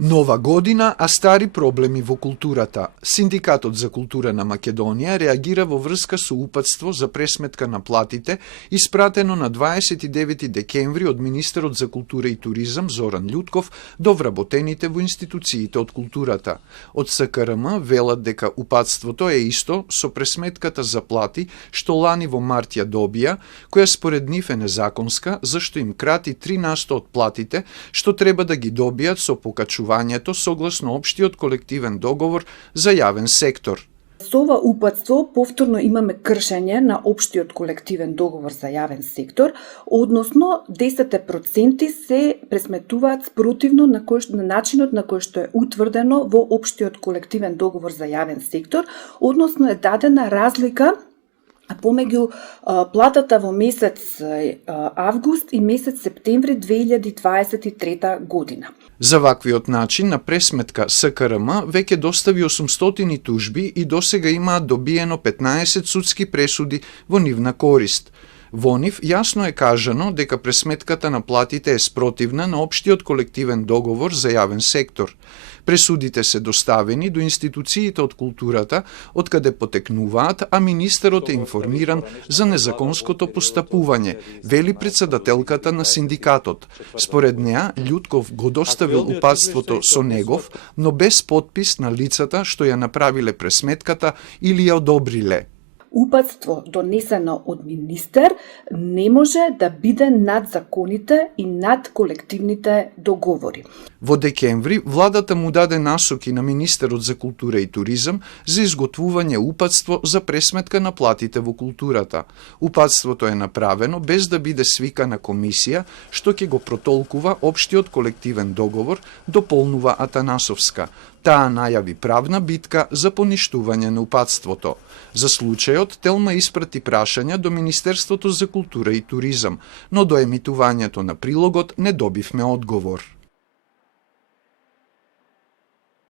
Нова година, а стари проблеми во културата. Синдикатот за култура на Македонија реагира во врска со упатство за пресметка на платите, испратено на 29 декември од министерот за култура и туризам Зоран Љутков до вработените во институциите од културата. Од СКРМ велат дека упатството е исто со пресметката за плати што лани во март ја добија, која според нив е незаконска, зашто им крати 3% од платите што треба да ги добијат со покачувањето согласно општиот колективен договор за јавен сектор. Со ова упатство повторно имаме кршење на општиот колективен договор за јавен сектор, односно 10% се пресметуваат спротивно на начинот на кој што е утврдено во општиот колективен договор за јавен сектор, односно е дадена разлика помеѓу платата во месец август и месец септември 2023 година. За ваквиот начин на пресметка СКРМ веќе достави 800 тужби и досега имаат добиено 15 судски пресуди во нивна корист. Во нив јасно е кажано дека пресметката на платите е спротивна на општиот колективен договор за јавен сектор. Пресудите се доставени до институциите од културата, од каде потекнуваат, а министерот е информиран за незаконското постапување, вели претседателката на синдикатот. Според неа, Љутков го доставил упатството со негов, но без подпис на лицата што ја направиле пресметката или ја одобриле. Упатство донесено од министер не може да биде над законите и над колективните договори. Во декември, владата му даде насоки на министерот за култура и туризам за изготвување упатство за пресметка на платите во културата. Упатството е направено без да биде свикана комисија, што ќе го протолкува општиот колективен договор, дополнува Атанасовска. Таа најави правна битка за поништување на упатството. За случајот, Телма испрати прашања до Министерството за култура и туризам, но до емитувањето на прилогот не добивме одговор.